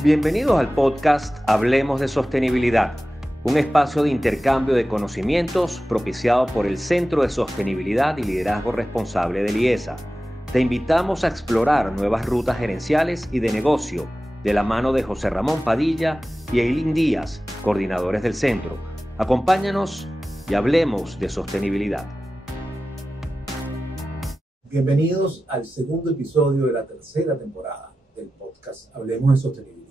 Bienvenidos al podcast Hablemos de Sostenibilidad, un espacio de intercambio de conocimientos propiciado por el Centro de Sostenibilidad y Liderazgo Responsable del IESA. Te invitamos a explorar nuevas rutas gerenciales y de negocio de la mano de José Ramón Padilla y Eileen Díaz, coordinadores del centro. Acompáñanos y hablemos de sostenibilidad. Bienvenidos al segundo episodio de la tercera temporada del podcast Hablemos de Sostenibilidad.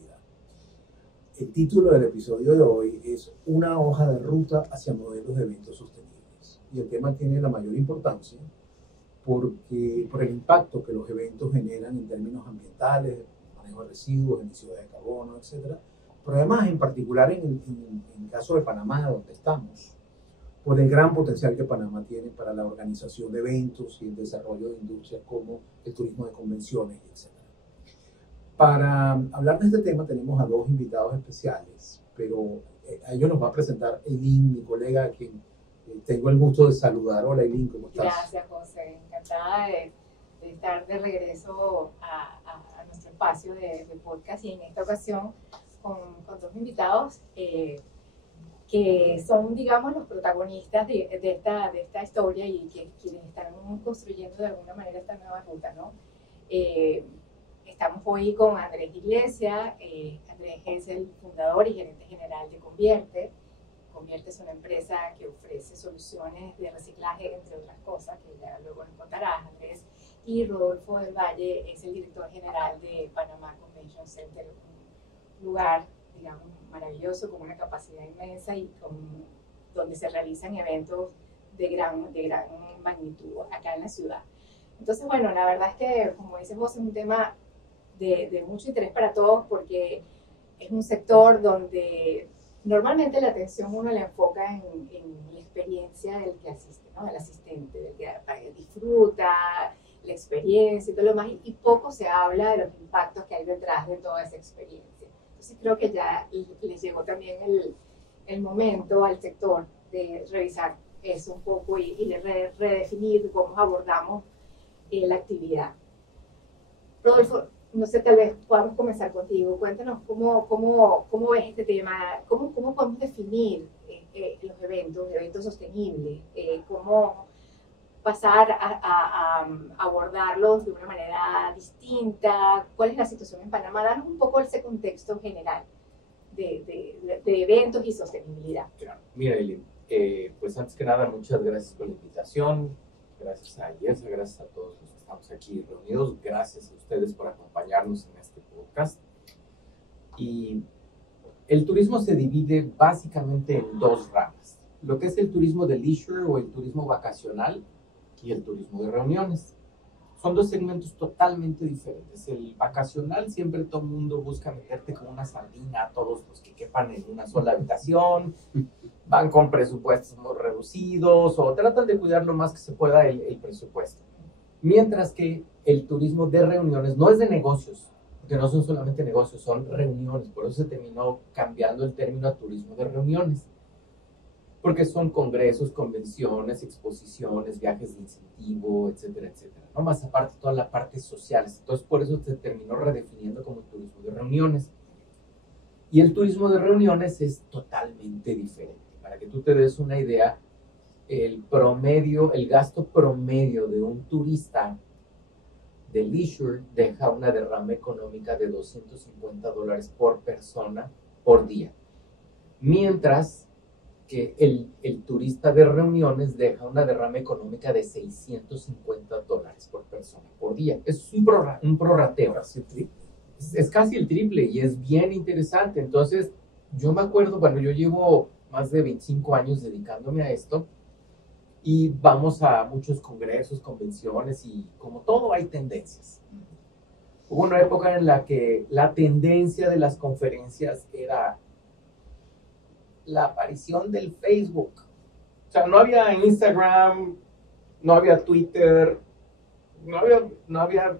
El título del episodio de hoy es Una hoja de ruta hacia modelos de eventos sostenibles. Y el tema tiene la mayor importancia por el impacto que los eventos generan en términos ambientales, manejo de residuos, emisiones de carbono, etc. Pero además, en particular en el caso de Panamá, donde estamos, por el gran potencial que Panamá tiene para la organización de eventos y el desarrollo de industrias como el turismo de convenciones, etc. Para hablar de este tema tenemos a dos invitados especiales, pero a ellos nos va a presentar Eileen, mi colega, a quien tengo el gusto de saludar. Hola Eileen, ¿cómo estás? Gracias, José. Encantada de estar de regreso a nuestro espacio de podcast y en esta ocasión con dos invitados que son, digamos, los protagonistas de esta historia y quienes están construyendo de alguna manera esta nueva ruta, ¿no? Estamos hoy con Andrés Iglesias. Andrés es el fundador y gerente general de Convierte. Convierte es una empresa que ofrece soluciones de reciclaje, entre otras cosas, que ya luego nos contarás, Andrés. Y Rodolfo del Valle es el director general de Panamá Convention Center, un lugar, digamos, maravilloso, con una capacidad inmensa y donde se realizan eventos de gran magnitud acá en la ciudad. Entonces, bueno, la verdad es que, como dices vos, es un tema de mucho interés para todos porque es un sector donde normalmente la atención uno la enfoca en la experiencia del que asiste, ¿no? Del asistente, del que disfruta la experiencia y todo lo demás, y poco se habla de los impactos que hay detrás de toda esa experiencia. Entonces creo que ya les llegó también el momento al sector de revisar eso un poco y de redefinir cómo abordamos la actividad. Rodolfo, no sé, tal vez podamos comenzar contigo. Cuéntanos cómo ves este tema, cómo podemos definir los eventos sostenibles, cómo pasar a abordarlos de una manera distinta, cuál es la situación en Panamá. Danos un poco ese contexto general de eventos y sostenibilidad. Claro. Mira, Eileen, pues antes que nada, muchas gracias por la invitación. Gracias a IESA, gracias a todos los que estamos aquí reunidos, gracias a ustedes por acompañarnos en este podcast. Y el turismo se divide básicamente en dos ramas, lo que es el turismo de leisure o el turismo vacacional y el turismo de reuniones. Son dos segmentos totalmente diferentes. El vacacional, siempre todo el mundo busca meterte como una sardina a todos los que quepan en una sola habitación, van con presupuestos muy reducidos o tratan de cuidar lo más que se pueda el presupuesto. Mientras que el turismo de reuniones no es de negocios, porque no son solamente negocios, son reuniones. Por eso se terminó cambiando el término a turismo de reuniones. Porque son congresos, convenciones, exposiciones, viajes de incentivo, etcétera, etcétera. ¿No? Más aparte toda la parte social. Entonces por eso se terminó redefiniendo como turismo de reuniones. Y el turismo de reuniones es totalmente diferente. Para que tú te des una idea, el gasto promedio de un turista de leisure deja una derrama económica de $250 por persona por día. Mientras que el turista de reuniones deja una derrama económica de $650 por persona por día. Es un prorrateo. Es casi el triple y es bien interesante. Entonces, yo me acuerdo, bueno, yo llevo más de 25 años dedicándome a esto y vamos a muchos congresos, convenciones y como todo hay tendencias. Hubo una época en la que la tendencia de las conferencias era la aparición del Facebook. O sea, no había Instagram, no había Twitter, no había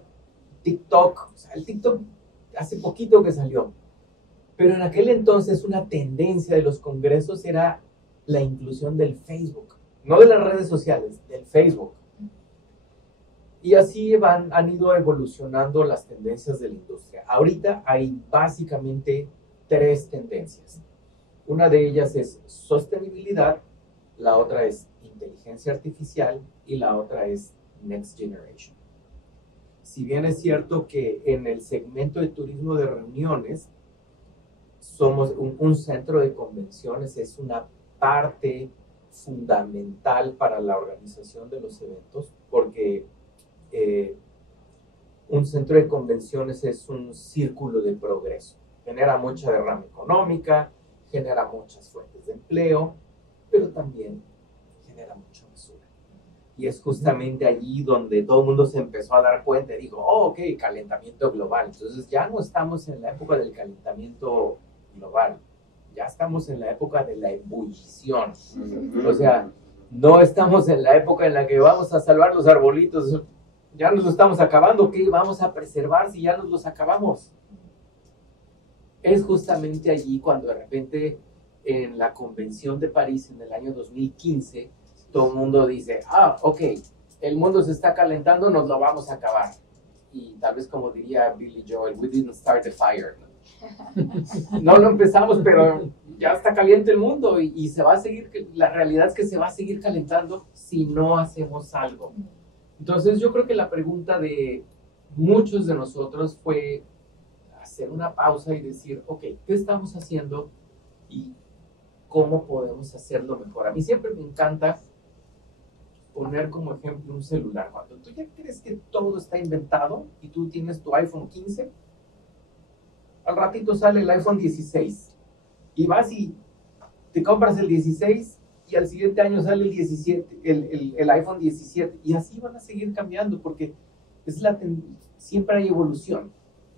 TikTok. O sea, el TikTok hace poquito que salió. Pero en aquel entonces una tendencia de los congresos era la inclusión del Facebook. No de las redes sociales, del Facebook. Y así han ido evolucionando las tendencias de la industria. Ahorita hay básicamente 3 tendencias. Una de ellas es sostenibilidad, la otra es inteligencia artificial y la otra es Next Generation. Si bien es cierto que en el segmento de turismo de reuniones, somos un centro de convenciones, es una parte fundamental para la organización de los eventos, porque un centro de convenciones es un círculo de progreso. Genera mucha derrama económica, genera muchas fuentes de empleo, pero también genera mucha basura. Y es justamente allí donde todo el mundo se empezó a dar cuenta y dijo, oh, ok, calentamiento global. Entonces ya no estamos en la época del calentamiento global, ya estamos en la época de la ebullición. O sea, no estamos en la época en la que vamos a salvar los arbolitos, ya nos lo estamos acabando, ¿qué vamos a preservar si ya nos los acabamos? Es justamente allí cuando de repente en la convención de París en el año 2015, todo el mundo dice, ok, el mundo se está calentando, nos lo vamos a acabar. Y tal vez como diría Billy Joel, we didn't start the fire. No lo empezamos, pero ya está caliente el mundo y se va a seguir, la realidad es que se va a seguir calentando si no hacemos algo. Entonces yo creo que la pregunta de muchos de nosotros fue hacer una pausa y decir, ok, ¿qué estamos haciendo y cómo podemos hacerlo mejor? A mí siempre me encanta poner como ejemplo un celular. Cuando tú ya crees que todo está inventado y tú tienes tu iPhone 15, al ratito sale el iPhone 16 y vas y te compras el 16 y al siguiente año sale el 17, el iPhone 17 y así van a seguir cambiando porque siempre hay evolución.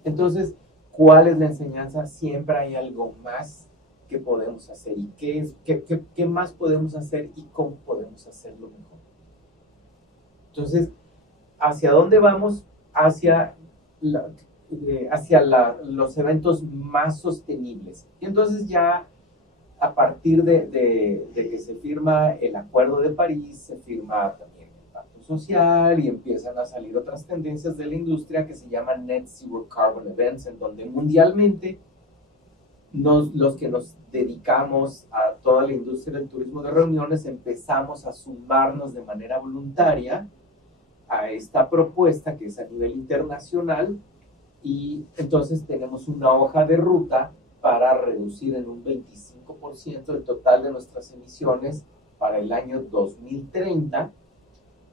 Entonces, ¿cuál es la enseñanza? Siempre hay algo más que podemos hacer y qué más podemos hacer y cómo podemos hacerlo mejor. Entonces, ¿hacia dónde vamos? Hacia los eventos más sostenibles. Y entonces ya a partir de que se firma el Acuerdo de París, se firma también el Pacto Social y empiezan a salir otras tendencias de la industria que se llaman Net Zero Carbon Events, en donde mundialmente los que nos dedicamos a toda la industria del turismo de reuniones empezamos a sumarnos de manera voluntaria a esta propuesta que es a nivel internacional y entonces tenemos una hoja de ruta para reducir en un 25% el total de nuestras emisiones para el año 2030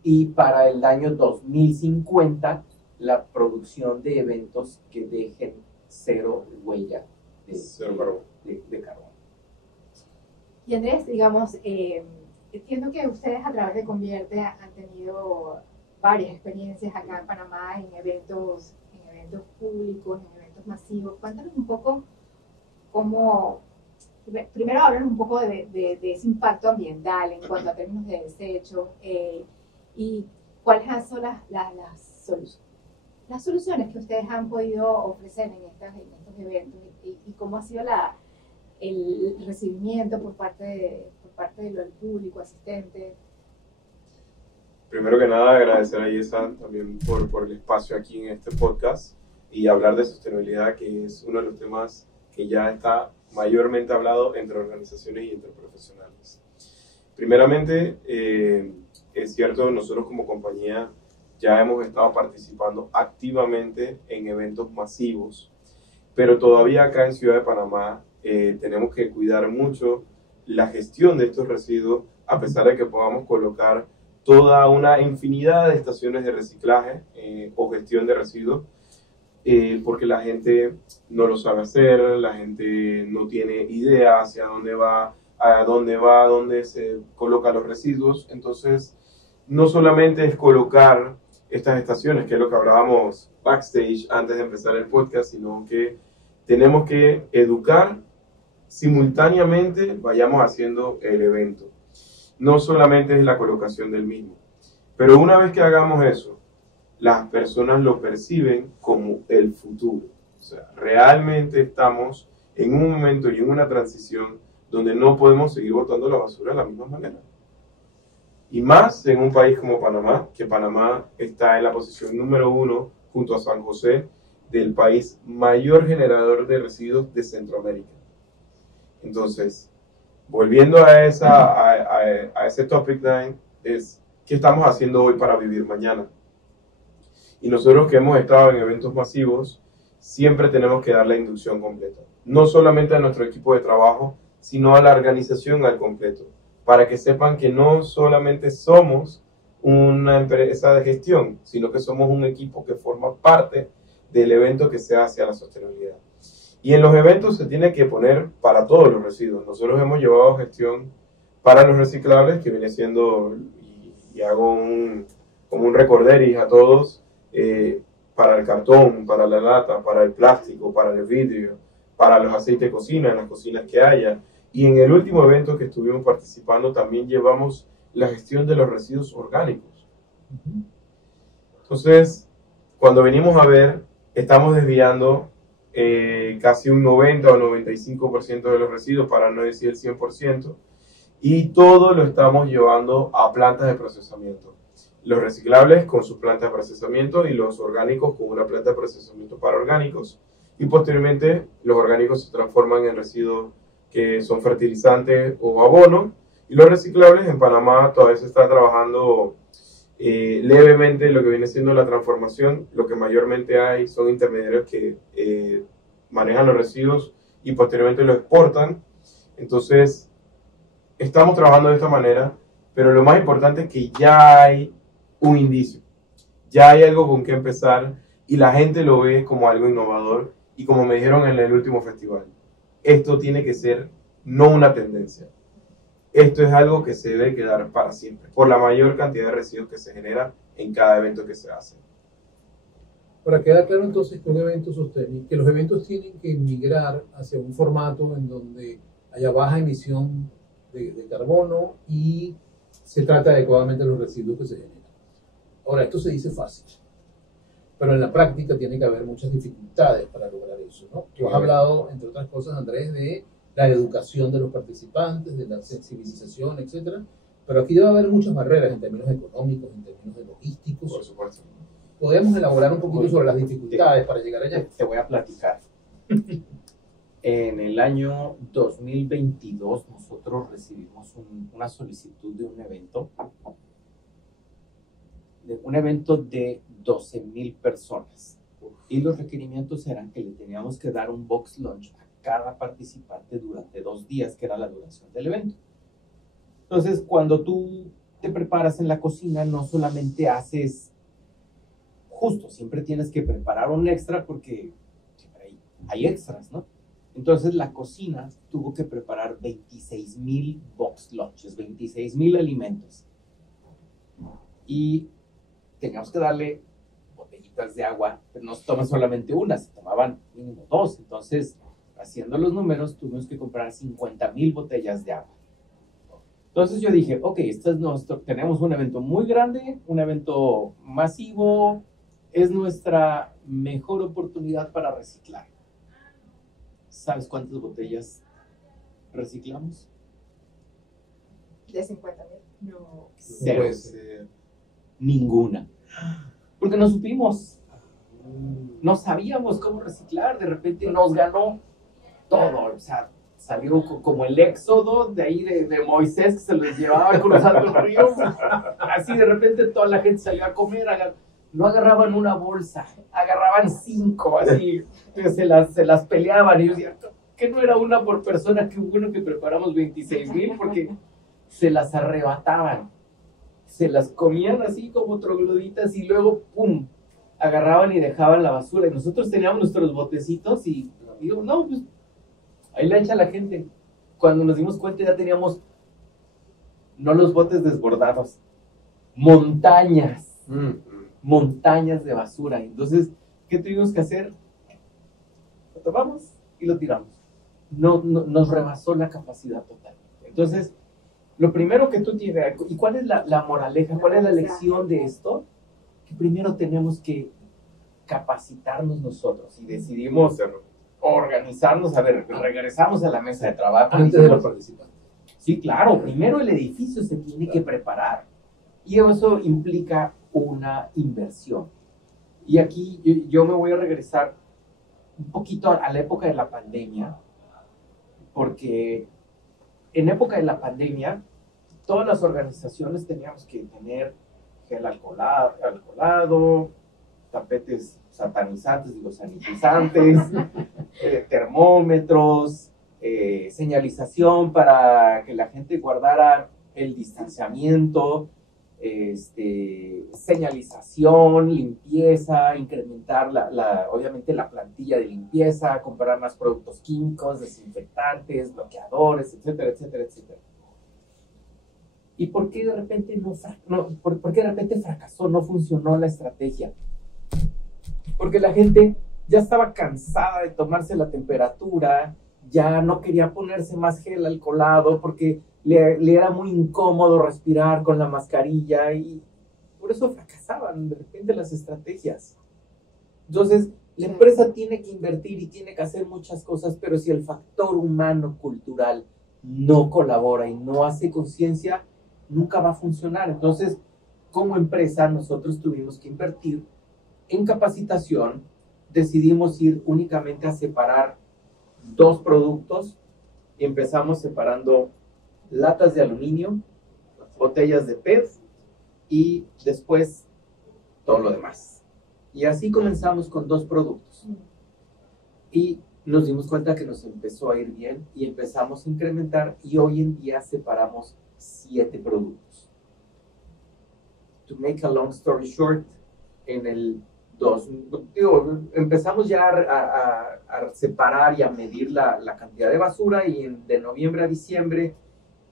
y para el año 2050 la producción de eventos que dejen cero huella de carbón. Y Andrés, digamos, entiendo que ustedes a través de Convierte han tenido varias experiencias acá en Panamá en eventos públicos, en eventos masivos. Cuéntanos un poco cómo, primero háblanos un poco de ese impacto ambiental en cuanto a términos de desecho y cuáles son las soluciones que ustedes han podido ofrecer en estos eventos y cómo ha sido el recibimiento por parte del público asistente. Primero que nada, agradecer a Yesa también por el espacio aquí en este podcast y hablar de sostenibilidad, que es uno de los temas que ya está mayormente hablado entre organizaciones y entre profesionales. Primeramente, es cierto, nosotros como compañía ya hemos estado participando activamente en eventos masivos, pero todavía acá en Ciudad de Panamá tenemos que cuidar mucho la gestión de estos residuos, a pesar de que podamos colocar toda una infinidad de estaciones de reciclaje o gestión de residuos, porque la gente no lo sabe hacer, la gente no tiene idea hacia dónde va, a dónde se colocan los residuos. Entonces, no solamente es colocar estas estaciones, que es lo que hablábamos backstage antes de empezar el podcast, sino que tenemos que educar simultáneamente, vayamos haciendo el evento. No solamente es la colocación del mismo, pero una vez que hagamos eso, las personas lo perciben como el futuro. O sea, realmente estamos en un momento y en una transición donde no podemos seguir botando la basura de la misma manera. Y más en un país como Panamá, que Panamá está en la posición número 1 junto a San José del país mayor generador de residuos de Centroamérica. Entonces, volviendo a ese topic 9, es ¿qué estamos haciendo hoy para vivir mañana? Y nosotros que hemos estado en eventos masivos, siempre tenemos que dar la inducción completa. No solamente a nuestro equipo de trabajo, sino a la organización al completo, para que sepan que no solamente somos una empresa de gestión, sino que somos un equipo que forma parte del evento que se hace a la sostenibilidad. Y en los eventos se tiene que poner para todos los residuos. Nosotros hemos llevado gestión para los reciclables, que viene siendo, y hago como un recorderis a todos, para el cartón, para la lata, para el plástico, para el vidrio, para los aceites de cocina, en las cocinas que haya. Y en el último evento que estuvimos participando también llevamos la gestión de los residuos orgánicos. Entonces, cuando venimos a ver, estamos desviando casi un 90 o 95% de los residuos, para no decir el 100%, y todo lo estamos llevando a plantas de procesamiento. Los reciclables con sus plantas de procesamiento y los orgánicos con una planta de procesamiento para orgánicos. Y posteriormente los orgánicos se transforman en residuos que son fertilizantes o abono. Y los reciclables en Panamá todavía se está trabajando levemente lo que viene siendo la transformación. Lo que mayormente hay son intermediarios que manejan los residuos y posteriormente los exportan. Entonces, estamos trabajando de esta manera, pero lo más importante es que ya hay un indicio, ya hay algo con que empezar y la gente lo ve como algo innovador. Y como me dijeron en el último festival, esto tiene que ser no una tendencia. Esto es algo que se debe quedar para siempre, por la mayor cantidad de residuos que se genera en cada evento que se hace. Para quedar claro entonces que un evento sostenible, que los eventos tienen que migrar hacia un formato en donde haya baja emisión de carbono y se trata adecuadamente de los residuos que se generan. Ahora, esto se dice fácil, pero en la práctica tiene que haber muchas dificultades para lograr eso, ¿no? Tú has hablado, entre otras cosas, Andrés, de la educación de los participantes, de la sensibilización, etcétera, pero aquí debe haber muchas barreras en términos económicos, en términos de logísticos. Por supuesto. ¿Podemos elaborar un poquito sobre las dificultades para llegar allá? Te voy a platicar. En el año 2022 nosotros recibimos una solicitud de un evento de 12,000 personas. Y los requerimientos eran que le teníamos que dar un box lunch a cada participante durante 2 días, que era la duración del evento. Entonces, cuando tú te preparas en la cocina, no solamente haces justo, siempre tienes que preparar un extra porque siempre hay extras, ¿no? Entonces, la cocina tuvo que preparar 26,000 box lunches, 26,000 alimentos. Y teníamos que darle botellitas de agua, pero no se toma solamente una, se tomaban mínimo 2. Entonces, haciendo los números, tuvimos que comprar 50,000 botellas de agua. Entonces yo dije, ok, tenemos un evento muy grande, un evento masivo, es nuestra mejor oportunidad para reciclar. ¿Sabes cuántas botellas reciclamos? De 50,000. No. Cero. Ninguna. Porque no supimos. No sabíamos cómo reciclar. De repente nos ganó todo. O sea, salió como el éxodo de ahí de Moisés que se los llevaba cruzando el río. Así de repente toda la gente salió a comer. No agarraban una bolsa, agarraban 5. Así se las peleaban. Y yo decía, que no era una por persona, que bueno que preparamos 26,000 porque se las arrebataban. Se las comían así como trogloditas y luego, ¡pum!, agarraban y dejaban la basura. Y nosotros teníamos nuestros botecitos y digo, no, pues ahí la echa la gente. Cuando nos dimos cuenta ya teníamos, no los botes desbordados, montañas de basura. Entonces, ¿qué tuvimos que hacer? Lo tomamos y lo tiramos. No, nos rebasó la capacidad totalmente. Entonces, lo primero que tú tienes, ¿y cuál es la moraleja? ¿Cuál es la lección de esto? Que primero tenemos que capacitarnos nosotros y decidimos organizarnos. A ver, regresamos a la mesa de trabajo. Antes de los participantes. Sí, claro, primero el edificio se tiene que preparar. Y eso implica una inversión. Y aquí yo me voy a regresar un poquito a la época de la pandemia, porque en época de la pandemia todas las organizaciones teníamos que tener gel alcoholado, tapetes satanizantes, digo sanitizantes, termómetros, señalización para que la gente guardara el distanciamiento, señalización, limpieza, incrementar obviamente la plantilla de limpieza, comprar más productos químicos, desinfectantes, bloqueadores, etcétera, etcétera, etcétera. ¿Y por qué de repente por qué de repente fracasó, no funcionó la estrategia? Porque la gente ya estaba cansada de tomarse la temperatura, ya no quería ponerse más gel alcoholado porque le era muy incómodo respirar con la mascarilla y por eso fracasaban de repente las estrategias. Entonces, la empresa tiene que invertir y tiene que hacer muchas cosas, pero si el factor humano cultural no colabora y no hace conciencia, nunca va a funcionar. Entonces, como empresa, nosotros tuvimos que invertir en capacitación. Decidimos ir únicamente a separar 2 productos y empezamos separando latas de aluminio, botellas de PET y después todo lo demás. Y así comenzamos con 2 productos. Y nos dimos cuenta que nos empezó a ir bien y empezamos a incrementar y hoy en día separamos 7 productos. To make a long story short, empezamos ya a separar y a medir la cantidad de basura y de noviembre a diciembre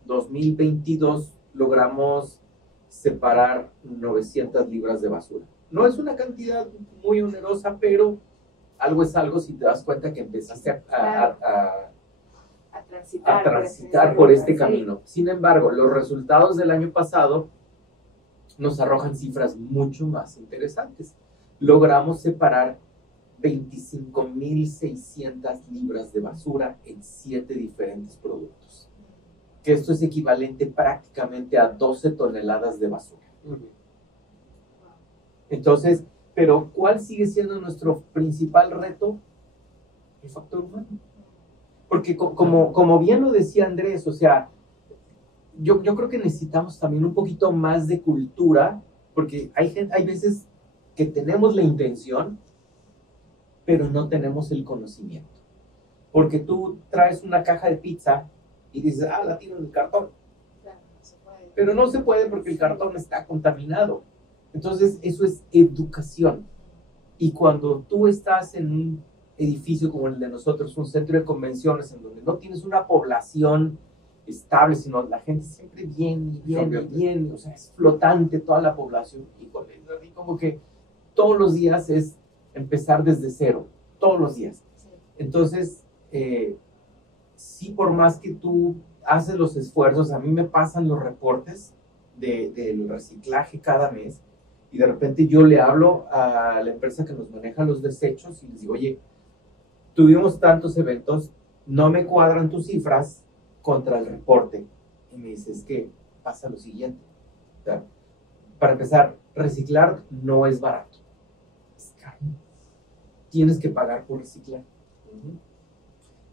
2022 logramos separar 900 libras de basura. No es una cantidad muy onerosa, pero algo es algo si te das cuenta que empezaste a transitar por este camino. Sin embargo, los resultados del año pasado nos arrojan cifras mucho más interesantes. Logramos separar 25,600 libras de basura en 7 diferentes productos. Que esto es equivalente prácticamente a 12 toneladas de basura. Entonces, pero ¿cuál sigue siendo nuestro principal reto? El factor humano. Porque como bien lo decía Andrés, o sea, yo creo que necesitamos también un poquito más de cultura, porque hay veces que tenemos la intención, pero no tenemos el conocimiento. Porque tú traes una caja de pizza y dices, la tiro en el cartón. Claro, no se puede. Pero no se puede porque el cartón está contaminado. Entonces, eso es educación. Y cuando tú estás en un edificio como el de nosotros, un centro de convenciones, en donde no tienes una población estable, sino la gente siempre viene, o sea, es flotante toda la población. Híjole, como que todos los días es empezar desde cero, todos los días. Sí. Entonces, sí, por más que tú haces los esfuerzos, a mí me pasan los reportes del reciclaje cada mes y de repente yo le hablo a la empresa que nos maneja los desechos y les digo, oye, tuvimos tantos eventos, no me cuadran tus cifras contra el reporte. Y me dice, es que pasa lo siguiente. O sea, para empezar, reciclar no es barato, es caro. Tienes que pagar por reciclar.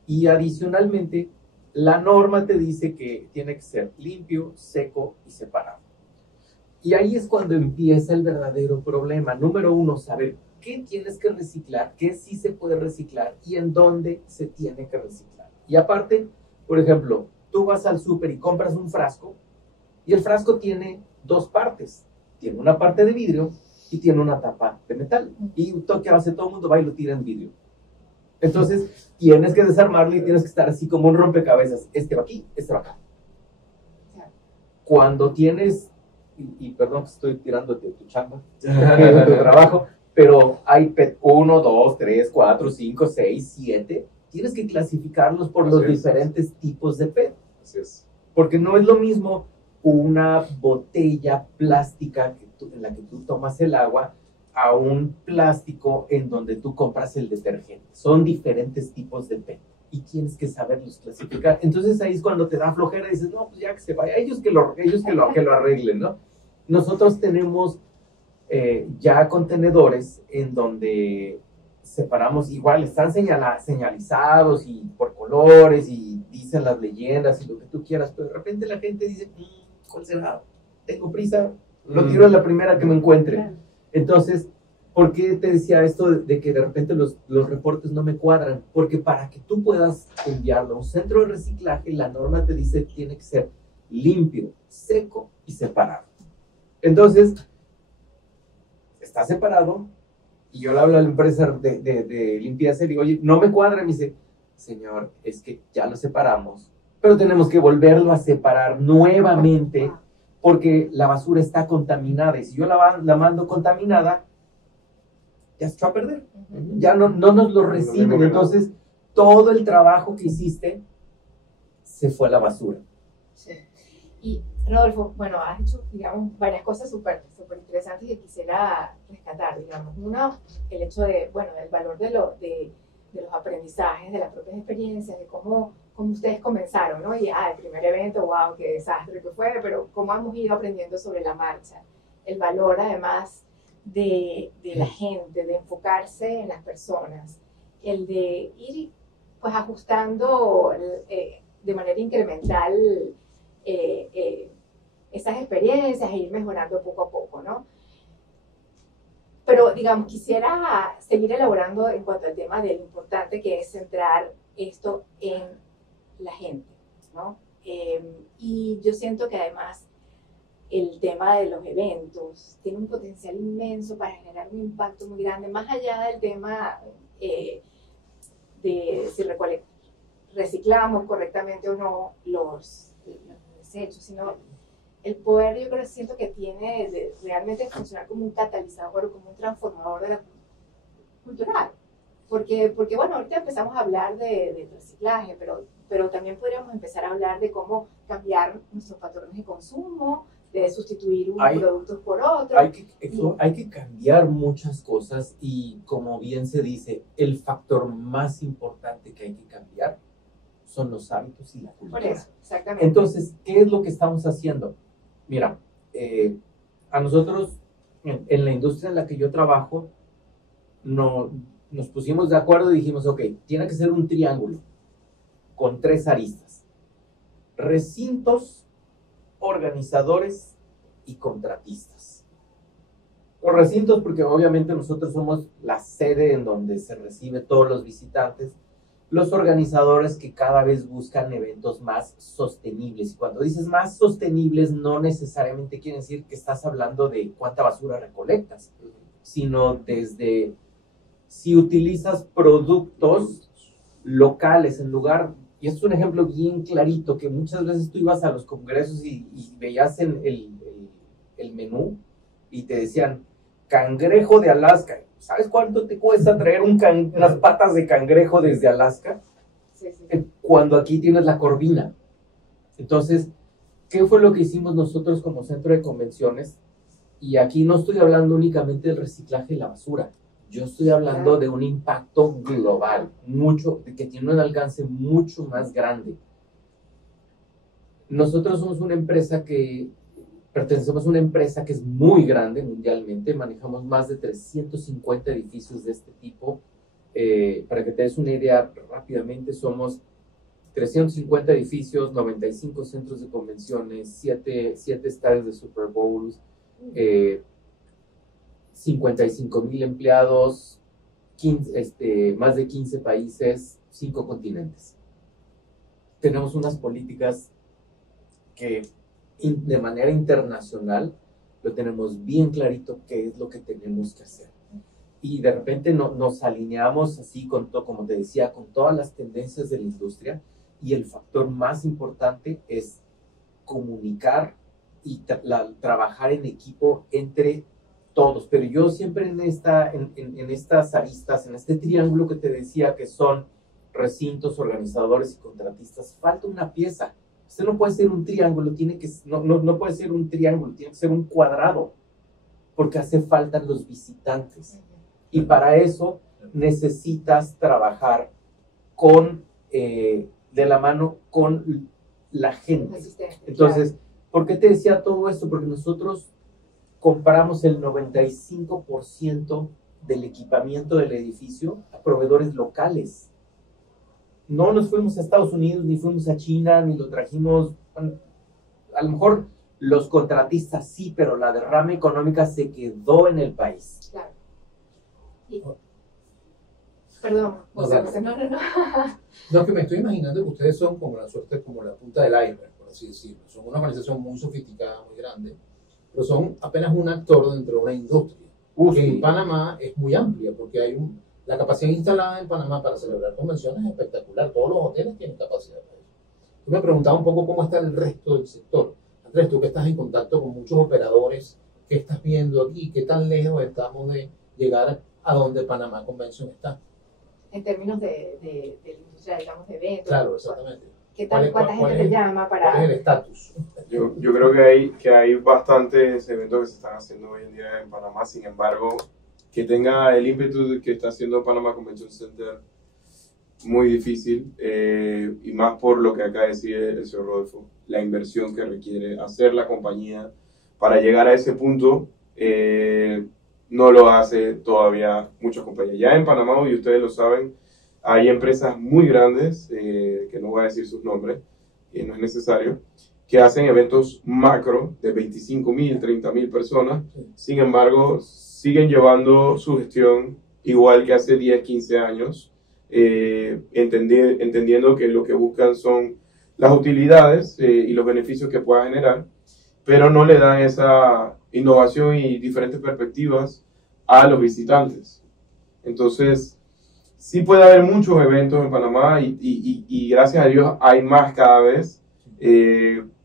Y adicionalmente, la norma te dice que tiene que ser limpio, seco y separado. Y ahí es cuando empieza el verdadero problema. Número 1, saber qué tienes que reciclar, qué sí se puede reciclar y en dónde se tiene que reciclar. Y aparte, por ejemplo, tú vas al súper y compras un frasco y el frasco tiene 2 partes. Tiene una parte de vidrio y tiene una tapa de metal. Y ¿qué hace? Todo el mundo va y lo tira en vidrio. Entonces, tienes que desarmarlo y tienes que estar así como un rompecabezas. Este va aquí, este va acá. Cuando tienes, y perdón que estoy tirándote tu chamba, tu trabajo, pero hay PET 1, 2, 3, 4, 5, 6, 7. Tienes que clasificarlos por los diferentes tipos de PET. Así es. Porque no es lo mismo una botella plástica en la que tú tomas el agua a un plástico en donde tú compras el detergente. Son diferentes tipos de PET y tienes que saberlos clasificar. Entonces ahí es cuando te da flojera y dices, no, pues ya que se vaya, ellos que lo arreglen, ¿no? nosotros tenemos ya contenedores en donde separamos, igual están señalizados y por colores y dicen las leyendas y lo que tú quieras, pero de repente la gente dice, ¿cuál será? Tengo prisa, lo tiro en la primera que me encuentre. Entonces, ¿por qué te decía esto de que de repente los reportes no me cuadran? Porque para que tú puedas enviarlo a un centro de reciclaje, la norma te dice que tiene que ser limpio, seco y separado. Entonces, está separado y yo le hablo a la empresa de limpieza y digo, oye, no me cuadra. Y me dice, señor, es que ya lo separamos, pero tenemos que volverlo a separar nuevamente porque la basura está contaminada. Y si yo la mando contaminada, ya se echó a perder. Ya no nos lo reciben. Entonces, todo el trabajo que hiciste se fue a la basura. Sí. Y Rodolfo, bueno, has hecho, digamos, varias cosas súper interesantes que quisiera rescatar, digamos. Uno, el hecho de, bueno, del valor de los aprendizajes, de las propias experiencias, de cómo ustedes comenzaron, ¿no? Y, el primer evento, wow, qué desastre que fue, pero cómo hemos ido aprendiendo sobre la marcha. El valor, además, de la gente, de enfocarse en las personas, el de ir, pues, ajustando de manera incremental esas experiencias e ir mejorando poco a poco, ¿no? Pero, digamos, quisiera seguir elaborando en cuanto al tema de lo importante que es centrar esto en la gente, ¿no? Y yo siento que además el tema de los eventos tiene un potencial inmenso para generar un impacto muy grande, más allá del tema de si reciclamos correctamente o no los desechos, sino el poder, yo creo, siento que tiene de realmente funcionar como un catalizador o como un transformador de la cultural. Porque bueno, ahorita empezamos a hablar de reciclaje, pero también podríamos empezar a hablar de cómo cambiar nuestros patrones de consumo, de sustituir productos por otros. Hay que cambiar muchas cosas y, como bien se dice, el factor más importante que hay que cambiar son los hábitos y la cultura. Por eso, exactamente. Entonces, ¿qué es lo que estamos haciendo? Mira, a nosotros, en la industria en la que yo trabajo, nos pusimos de acuerdo y dijimos, ok, tiene que ser un triángulo con 3 aristas: recintos, organizadores y contratistas. Los recintos, porque obviamente nosotros somos la sede en donde se recibe todos los visitantes. Los organizadores, que cada vez buscan eventos más sostenibles. Y cuando dices más sostenibles, no necesariamente quiere decir que estás hablando de cuánta basura recolectas, sino desde si utilizas productos locales en lugar. Y esto es un ejemplo bien clarito, que muchas veces tú ibas a los congresos y veías el menú y te decían cangrejo de Alaska. ¿Sabes cuánto te cuesta traer unas patas de cangrejo desde Alaska? Sí. Cuando aquí tienes la corvina. Entonces, ¿qué fue lo que hicimos nosotros como centro de convenciones? Y aquí no estoy hablando únicamente del reciclaje de la basura. Yo estoy hablando de un impacto global, que tiene un alcance mucho más grande. Nosotros somos una empresa pertenecemos a una empresa que es muy grande mundialmente, manejamos más de 350 edificios de este tipo. Para que te des una idea rápidamente, somos 350 edificios, 95 centros de convenciones, 7 estadios de Super Bowls, 55,000 empleados, más de 15 países, 5 continentes. Tenemos unas políticas que de manera internacional lo tenemos bien clarito qué es lo que tenemos que hacer. Y de repente nos alineamos así, como te decía, con todas las tendencias de la industria, y el factor más importante es comunicar y trabajar en equipo entre todos. Pero yo siempre en estas aristas, en este triángulo que te decía que son recintos, organizadores y contratistas, falta una pieza. Usted no puede ser un triángulo, no puede ser un triángulo, tiene que ser un cuadrado, porque hace falta los visitantes. Y para eso necesitas trabajar de la mano con la gente. Entonces, ¿por qué te decía todo esto? Porque nosotros compramos el 95% del equipamiento del edificio a proveedores locales. No nos fuimos a Estados Unidos, ni fuimos a China, ni lo trajimos. Bueno, a lo mejor los contratistas sí, pero la derrama económica se quedó en el país. Claro. Y, perdón, No, José, dale. no. No, es que me estoy imaginando que ustedes son como la suerte, como la punta del iceberg, por así decirlo. Son una organización muy sofisticada, muy grande, pero son apenas un actor dentro de una industria. Que en Panamá es muy amplia, porque hay la capacidad instalada en Panamá para celebrar convenciones es espectacular. Todos los hoteles tienen capacidad para eso. Tú me preguntabas un poco cómo está el resto del sector. Andrés, tú que estás en contacto con muchos operadores, ¿qué estás viendo aquí? ¿Qué tan lejos estamos de llegar a donde Panamá Convention está? En términos de la industria, digamos, de eventos. Claro, exactamente. ¿Qué tal? ¿Cuánta gente te llama ¿Cuál es el para...? estatus? Yo creo que hay bastantes eventos que se están haciendo hoy en día en Panamá. Sin embargo, que tenga el ímpetu que está haciendo Panama Convention Center, muy difícil, y más por lo que acá decía el señor Rodolfo, la inversión que requiere hacer la compañía para llegar a ese punto. No lo hace todavía muchas compañías. Ya en Panamá, y ustedes lo saben, hay empresas muy grandes, que no voy a decir sus nombres, no es necesario, que hacen eventos macro de 25.000, 30.000 personas. Sin embargo, siguen llevando su gestión igual que hace 10, 15 años, entendiendo que lo que buscan son las utilidades y los beneficios que pueda generar, pero no le dan esa innovación y diferentes perspectivas a los visitantes. Entonces, sí puede haber muchos eventos en Panamá y gracias a Dios hay más cada vez,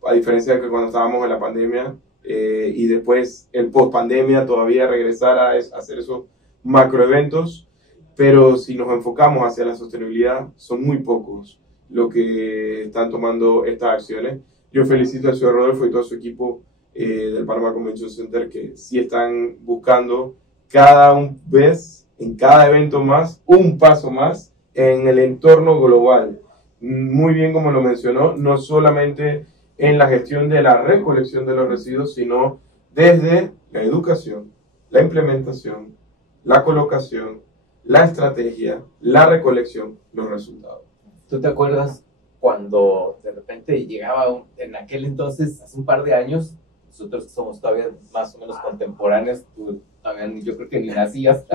a diferencia de que cuando estábamos en la pandemia y después el post-pandemia todavía regresar a hacer esos macroeventos, pero si nos enfocamos hacia la sostenibilidad, son muy pocos los que están tomando estas acciones. Yo felicito al señor Rodolfo y todo su equipo del Panama Convention Center, que sí están buscando cada vez, en cada evento más, un paso más en el entorno global. Muy bien, como lo mencionó, no solamente en la gestión de la recolección de los residuos, sino desde la educación, la implementación, la colocación, la estrategia, la recolección, los resultados. ¿Tú te acuerdas cuando de repente llegaba en aquel entonces, hace un par de años, nosotros que somos todavía más o menos contemporáneos, tú todavía yo creo que ni nacías,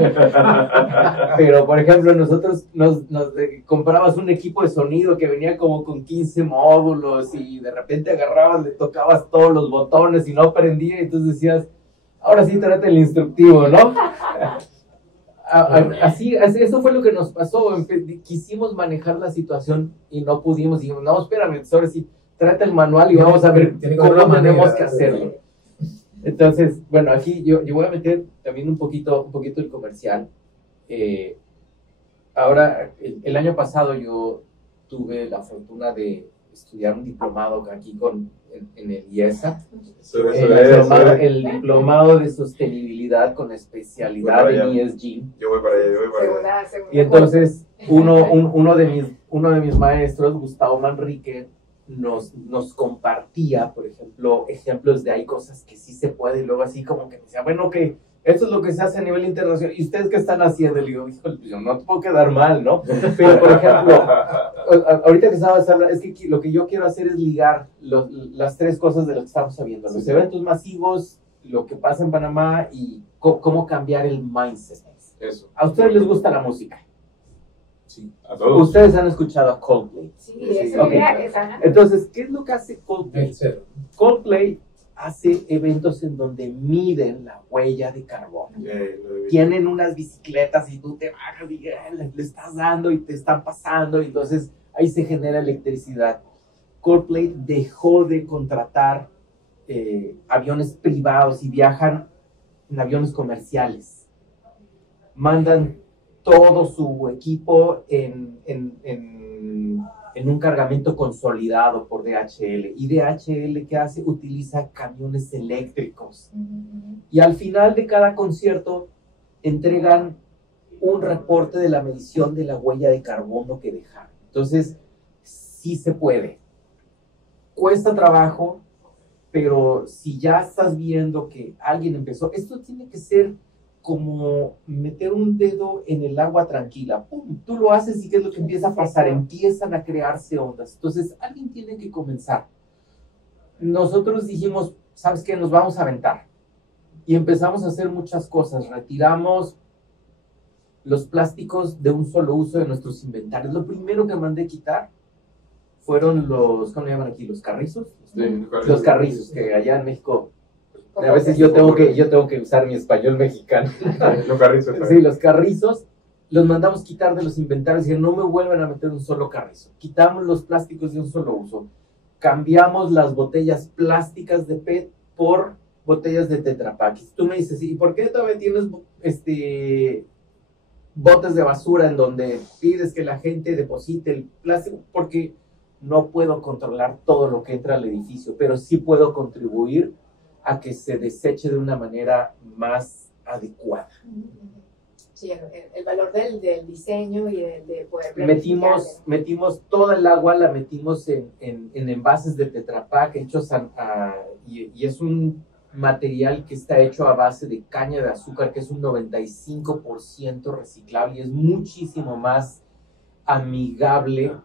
pero por ejemplo nosotros nos comprabas un equipo de sonido que venía como con 15 módulos y de repente agarrabas, le tocabas todos los botones y no prendía, y entonces decías, ahora sí trata el instructivo, ¿no? Así, eso fue lo que nos pasó. Quisimos manejar la situación y no pudimos. Dijimos, no, espérame, ahora sí, trata el manual y vamos a ver cómo tenemos que hacerlo. Entonces, bueno, aquí yo voy a meter también un poquito el comercial. Ahora, el año pasado yo tuve la fortuna de estudiar un diplomado aquí en el IESA. El diplomado de sostenibilidad con especialidad en ESG. Yo voy para allá. Segunda Y entonces uno de mis maestros, Gustavo Manrique, nos compartía, por ejemplo, ejemplos de hay cosas que sí se puede, y luego así como que decía, bueno, que esto es lo que se hace a nivel internacional, ¿y ustedes qué están haciendo? Le digo, híjole, yo no te puedo quedar mal, ¿no? Pero, por ejemplo, ahorita que estabas hablando, es que lo que yo quiero hacer es ligar las tres cosas de lo que estamos sabiendo, los eventos masivos, lo que pasa en Panamá y cómo cambiar el mindset. Eso. ¿A ustedes les gusta la música? Sí. A todos. ¿Ustedes han escuchado a Coldplay? Sí, eso Ok. Entonces, ¿qué es lo que hace Coldplay? El cero. Coldplay hace eventos en donde miden la huella de carbono. Lo de- Tienen unas bicicletas y tú te bajas y le estás dando y te están pasando, y entonces ahí se genera electricidad. Coldplay dejó de contratar aviones privados y viajan en aviones comerciales. Mandan todo su equipo en un cargamento consolidado por DHL. ¿Y DHL qué hace? Utiliza camiones eléctricos. Y al final de cada concierto entregan un reporte de la medición de la huella de carbono que dejaron. Entonces, sí se puede. Cuesta trabajo, pero si ya estás viendo que alguien empezó, esto tiene que ser como meter un dedo en el agua tranquila. ¡Pum! Tú lo haces y ¿qué es lo que empieza a pasar? Empiezan a crearse ondas. Entonces, alguien tiene que comenzar. Nosotros dijimos, ¿sabes qué? Nos vamos a aventar. Y empezamos a hacer muchas cosas. Retiramos los plásticos de un solo uso de nuestros inventarios. Lo primero que mandé quitar fueron los, ¿cómo le llaman aquí? ¿Los carrizos? Sí, Los carrizos, que allá en México, a veces yo tengo que usar mi español mexicano. Los carrizos. Sí, los carrizos los mandamos quitar de los inventarios y no me vuelven a meter un solo carrizo. Quitamos los plásticos de un solo uso. Cambiamos las botellas plásticas de PET por botellas de Tetra Pak. Tú me dices, ¿y por qué todavía tienes botes de basura en donde pides que la gente deposite el plástico? Porque no puedo controlar todo lo que entra al edificio, pero sí puedo contribuir a que se deseche de una manera más adecuada. Sí, el valor del diseño y de poder metimos toda el agua, la metimos en envases de Tetra Pak hechos y es un material que está hecho a base de caña de azúcar, que es un 95% reciclable y es muchísimo más amigable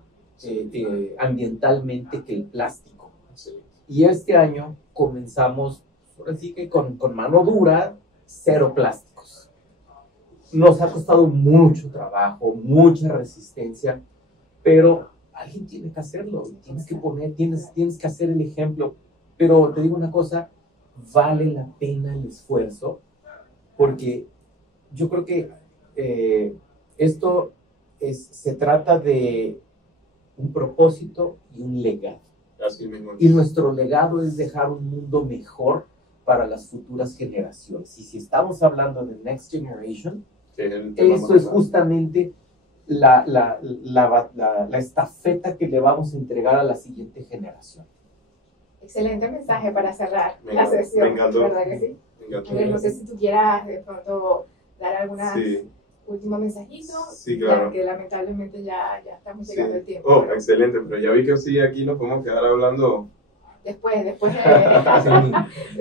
ambientalmente que el plástico. Y este año comenzamos, así que con mano dura, 0 plásticos. Nos ha costado mucho trabajo, mucha resistencia, pero alguien tiene que hacerlo, tienes que hacer el ejemplo. Pero te digo una cosa, vale la pena el esfuerzo, porque yo creo que esto se trata de un propósito y un legado. Así mismo. Y nuestro legado es dejar un mundo mejor para las futuras generaciones. Y si estamos hablando de Next Generation, eso es justamente la estafeta que le vamos a entregar a la siguiente generación. Excelente mensaje para cerrar la sesión. Me encantó. ¿Verdad que sí? Me encantó. No sé si tú quieras de pronto dar alguna último mensajito. Sí, claro. Que lamentablemente ya estamos llegando al tiempo. Oh, excelente, pero ya vi que sí, aquí nos podemos quedar hablando. Después de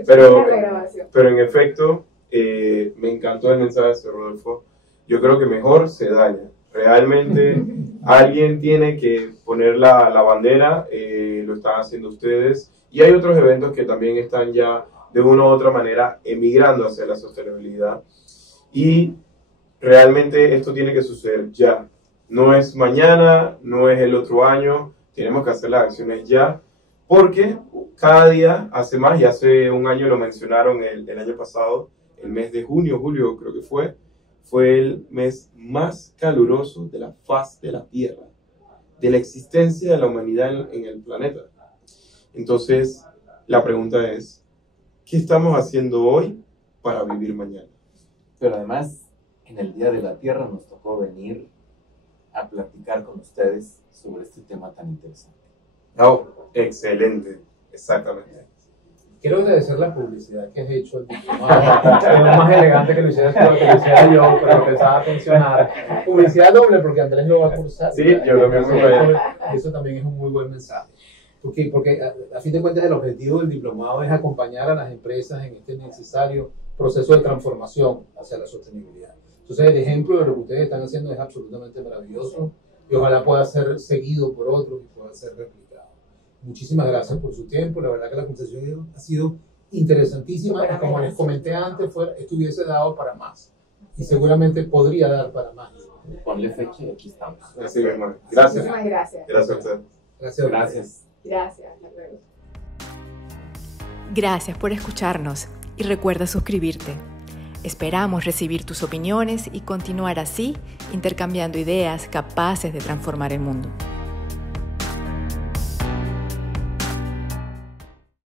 pero la grabación. Pero en efecto, me encantó el mensaje de Rodolfo. Yo creo que mejor se daña. Realmente alguien tiene que poner la bandera, lo están haciendo ustedes. Y hay otros eventos que también están ya de una u otra manera emigrando hacia la sostenibilidad. Y realmente esto tiene que suceder ya. No es mañana, no es el otro año. Tenemos que hacer las acciones ya. Porque cada día hace más, y hace un año lo mencionaron el año pasado, el mes de julio creo que fue el mes más caluroso de la faz de la Tierra, de la existencia de la humanidad en el planeta. Entonces, la pregunta es, ¿qué estamos haciendo hoy para vivir mañana? Pero además, en el Día de la Tierra nos tocó venir a platicar con ustedes sobre este tema tan interesante. Oh, excelente, exactamente. Quiero agradecer la publicidad que has hecho al diplomado. Es más elegante que lo hicieras tú, que lo hiciera yo, pero empezaba a pensionar. Publicidad doble porque Andrés lo va a cursar. Sí, yo también muy bien. Eso también es un muy buen mensaje. Porque a fin de cuentas el objetivo del diplomado es acompañar a las empresas en este necesario proceso de transformación hacia la sostenibilidad. Entonces el ejemplo de lo que ustedes están haciendo es absolutamente maravilloso y ojalá pueda ser seguido por otros y pueda ser replicado. Muchísimas gracias por su tiempo, la verdad que la conversación ha sido interesantísima y como les comenté antes, esto hubiese dado para más y seguramente podría dar para más. Ponle fecha y aquí estamos. Así mismo. Gracias. Muchísimas gracias. Gracias a usted. Gracias. Gracias, hasta luego. Gracias por escucharnos y recuerda suscribirte. Esperamos recibir tus opiniones y continuar así intercambiando ideas capaces de transformar el mundo.